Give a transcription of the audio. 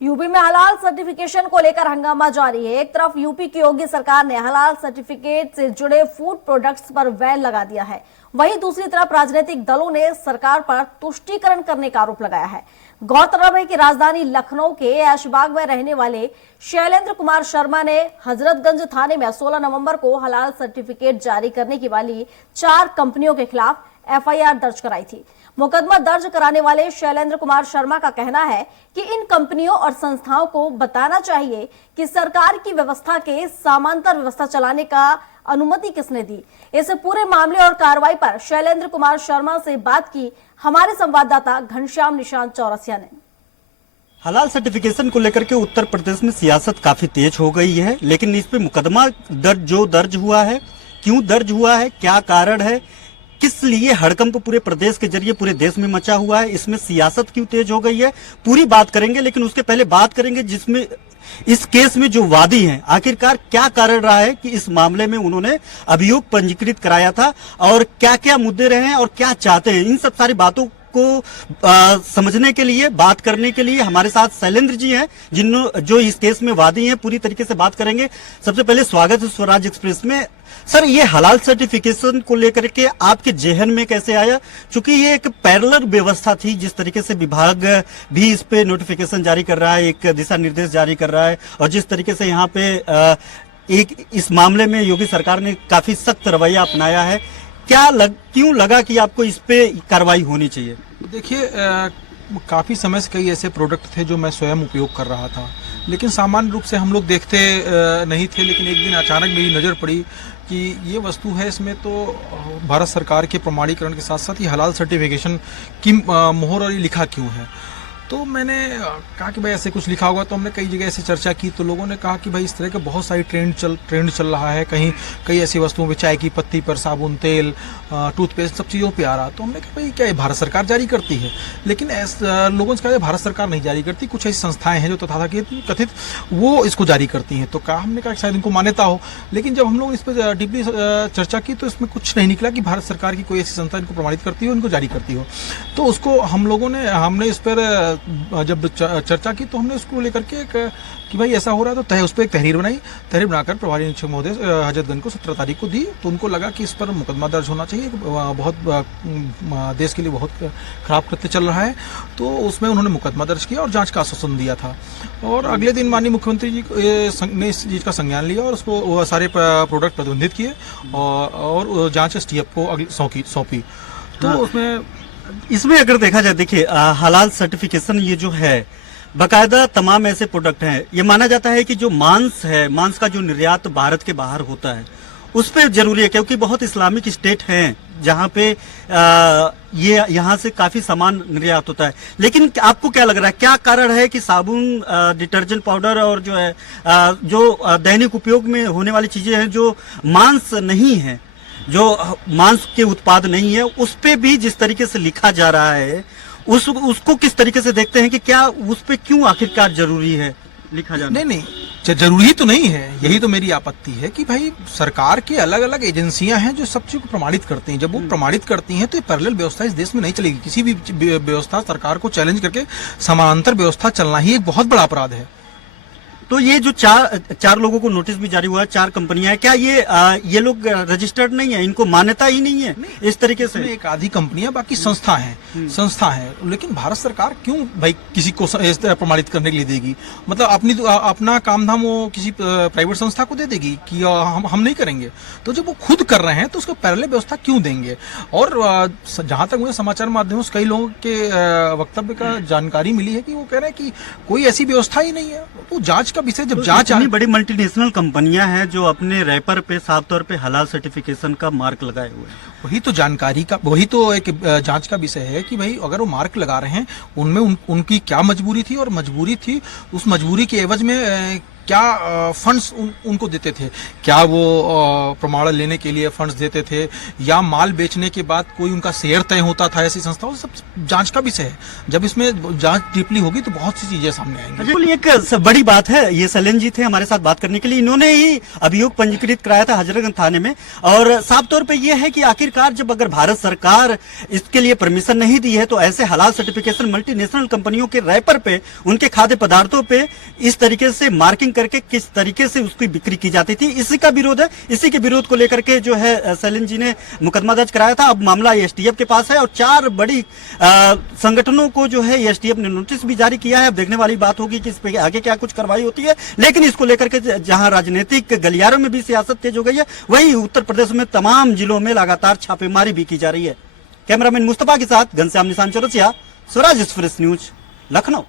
UP में हलाल certification को लेकर हंगामा जारी है। एक तरफ यूपी की योगी सरकार ने हलाल सर्टिफिकेट से जुड़े फूड प्रोडक्ट्स पर बैन लगा दिया है, वहीं दूसरी तरफ राजनीतिक दलों ने सरकार पर तुष्टीकरण करने का आरोप लगाया है। गौरतलब है कि राजधानी लखनऊ के ऐशबाग में रहने वाले शैलेंद्र कुमार शर्मा ने हजरतगंज थाने में 16 नवंबर को हलाल सर्टिफिकेट जारी करने की वाली 4 कंपनियों के खिलाफ एफआईआर दर्ज कराई थी। मुकदमा दर्ज कराने वाले शैलेंद्र कुमार शर्मा का कहना है कि इन कंपनियों और संस्थाओं को बताना चाहिए कि सरकार की व्यवस्था के समांतर व्यवस्था चलाने का अनुमति किसने दी। इस पूरे मामले और कार्रवाई पर शैलेंद्र कुमार शर्मा से बात की हमारे संवाददाता घनश्याम निशांत चौरसिया ने। हलाल सर्टिफिकेशन को लेकर के उत्तर प्रदेश में सियासत काफी तेज हो गई है, लेकिन इस पे मुकदमा दर्ज हुआ है, क्यों दर्ज हुआ है, क्या कारण है, किस लिए हड़कंप पूरे प्रदेश के जरिए पूरे देश में मचा हुआ है, इसमें सियासत क्यों तेज हो गई है, पूरी बात करेंगे। लेकिन उसके पहले बात करेंगे जिसमें इस केस में जो वादी हैं, आखिरकार क्या कारण रहा है कि इस मामले में उन्होंने अभियोग पंजीकृत कराया था और क्या क्या मुद्दे रहे हैं और क्या चाहते हैं। इन सब सारी बातों को समझने के लिए, बात करने के लिए हमारे साथ शैलेंद्र जी हैं, जो इस केस में वादी हैं। पूरी तरीके से बात करेंगे। सबसे पहले स्वागत है स्वराज एक्सप्रेस में। सर, ये हलाल सर्टिफिकेशन को लेकर के आपके जेहन में कैसे आया? क्योंकि ये एक पैरेलल व्यवस्था थी, जिस तरीके से विभाग भी इस पे नोटिफिकेशन जारी कर रहा है, एक दिशा निर्देश जारी कर रहा है, और जिस तरीके से यहाँ पे इस मामले में योगी सरकार ने काफी सख्त रवैया अपनाया है, क्यों लगा कि आपको इस पे कार्रवाई होनी चाहिए? देखिए, काफ़ी समय से कई ऐसे प्रोडक्ट थे जो मैं स्वयं उपयोग कर रहा था, लेकिन सामान्य रूप से हम लोग देखते नहीं थे। लेकिन एक दिन अचानक मेरी नज़र पड़ी कि ये वस्तु है, इसमें तो भारत सरकार के प्रमाणीकरण के साथ साथ ये हलाल सर्टिफिकेशन की मोहर और ये लिखा क्यों है। तो मैंने कहा कि भाई ऐसे कुछ लिखा होगा। तो हमने कई जगह ऐसे चर्चा की, तो लोगों ने कहा कि भाई इस तरह के बहुत सारी ट्रेंड चल रहा है, कई ऐसी वस्तुओं पे, चाय की पत्ती पर, साबुन, तेल, टूथपेस्ट, सब चीज़ों पे आ रहा। तो हमने कहा भाई क्या ये भारत सरकार जारी करती है? लेकिन लोगों ने कहा भारत सरकार नहीं जारी करती, कुछ ऐसी संस्थाएं हैं जो तथाकथित वो इसको जारी करती हैं। तो हमने कहा शायद इनको मान्यता हो। लेकिन जब हम लोग इस पर डीपली चर्चा की तो इसमें कुछ नहीं निकला कि भारत सरकार की कोई ऐसी संस्था इनको प्रमाणित करती हो, इनको जारी करती हो। तो उसको हमने इस पर जब चर्चा की तो हमने उसको लेकर के कि भाई ऐसा हो रहा है, तो उस पर एक तहरीर बनाकर प्रभारी निरीक्षक महोदय हजरतगंज को 17 तारीख को दी। तो उनको लगा कि इस पर मुकदमा दर्ज होना चाहिए, बहुत देश के लिए बहुत खराब कृत्य चल रहा है। तो उसमें उन्होंने मुकदमा दर्ज किया और जांच का आश्वासन दिया था। और अगले दिन माननीय मुख्यमंत्री जी ने इस चीज़ का संज्ञान लिया और उसको सारे प्रोडक्ट प्रतिबंधित किए और जाँच STF को सौंपी। तो इसमें अगर देखा जाए, देखिए हलाल सर्टिफिकेशन ये जो है, बकायदा तमाम ऐसे प्रोडक्ट हैं। ये माना जाता है कि जो मांस है, मांस का जो निर्यात भारत के बाहर होता है, उस पे जरूरी है, क्योंकि बहुत इस्लामिक स्टेट हैं जहाँ पे ये यहाँ से काफी सामान निर्यात होता है। लेकिन आपको क्या लग रहा है, क्या कारण है कि साबुन, डिटर्जेंट पाउडर और जो है जो दैनिक उपयोग में होने वाली चीजें हैं, जो मांस नहीं है, जो मांस के उत्पाद नहीं है, उस पे भी जिस तरीके से लिखा जा रहा है, उसको किस तरीके से देखते हैं कि क्या उस पे क्यों आखिरकार जरूरी है लिखा जाना? नहीं, जरूरी तो नहीं है। यही तो मेरी आपत्ति है कि भाई सरकार की अलग अलग एजेंसियां हैं जो सब चीज को प्रमाणित करती हैं। जब वो प्रमाणित करती हैं तो ये पैरेलल व्यवस्था इस देश में नहीं चलेगी। किसी भी व्यवस्था, सरकार को चैलेंज करके समानांतर व्यवस्था चलना ही एक बहुत बड़ा अपराध है। तो ये जो चार लोगों को नोटिस भी जारी हुआ है, 4 कंपनियां हैं, क्या ये लोग रजिस्टर्ड नहीं है, इनको मान्यता ही नहीं है इस तरीके से? एक आधी कंपनियां, बाकी संस्था है। लेकिन भारत सरकार क्यों भाई किसी को इस तरह प्रमाणित करने के लिए देगी? मतलब अपना काम धाम वो किसी प्राइवेट संस्था को दे देगी कि हम नहीं करेंगे? तो जब वो खुद कर रहे हैं तो उसको पैरेलल व्यवस्था क्यों देंगे? और जहां तक मुझे समाचार माध्यमों से कई लोगों के वक्तव्य का जानकारी मिली है कि वो कह रहे हैं कि कोई ऐसी व्यवस्था ही नहीं है। तो जांच का विषय, जब जांच, इतनी बड़ी मल्टीनेशनल कंपनियां हैं जो अपने रैपर पे साफ तौर पे हलाल सर्टिफिकेशन का मार्क लगाए हुए हैं, वही तो एक जांच का विषय है कि भाई अगर वो मार्क लगा रहे हैं, उनमें उनकी क्या मजबूरी थी, और मजबूरी थी, उस मजबूरी के एवज में क्या फंड्स उनको देते थे, क्या वो प्रमाणन लेने के लिए फंड्स देते थे या माल बेचने के बाद कोई उनका शेयर तय होता था ऐसी संस्थाओं, सब जांच का विषय है। जब इसमें जांच डीपली होगी तो बहुत सी चीजें सामने आएंगी। बिल्कुल, एक बड़ी बात है, ये सैलन जी थे हमारे साथ बात करने के लिए, इन्होंने ही अभियोग पंजीकृत कराया था हजरतगंज थाने में। और साफ तौर पे ये है कि आखिरकार जब अगर भारत सरकार इसके लिए परमिशन नहीं दी है तो ऐसे हलाल सर्टिफिकेशन मल्टीनेशनल कंपनियों के रैपर पे, उनके खाद्य पदार्थों पे इस तरीके से मार्किंग करके किस तरीके से उसकी बिक्री की जाती थी, इसी का विरोध है। इसी के विरोध को लेकर के जो है सैलन जी ने मुकदमा दर्ज कराया था। अब मामला एसटीएफ के पास है और 4 बड़ी संगठनों को जो है एसटीएफ ने नोटिस भी जारी किया है। अब देखने वाली बात होगी कि इस पे आगे क्या कुछ कार्रवाई होती है। लेकिन इसको लेकर के जहां राजनीतिक गलियारों में भी सियासत तेज हो गई है, वहीं उत्तर प्रदेश में तमाम जिलों में लगातार छापेमारी भी की जा रही है। कैमरामैन मुस्तफा के साथ घनश्याम निशान चौरसिया, स्वराज एक्सप्रेस न्यूज, लखनऊ।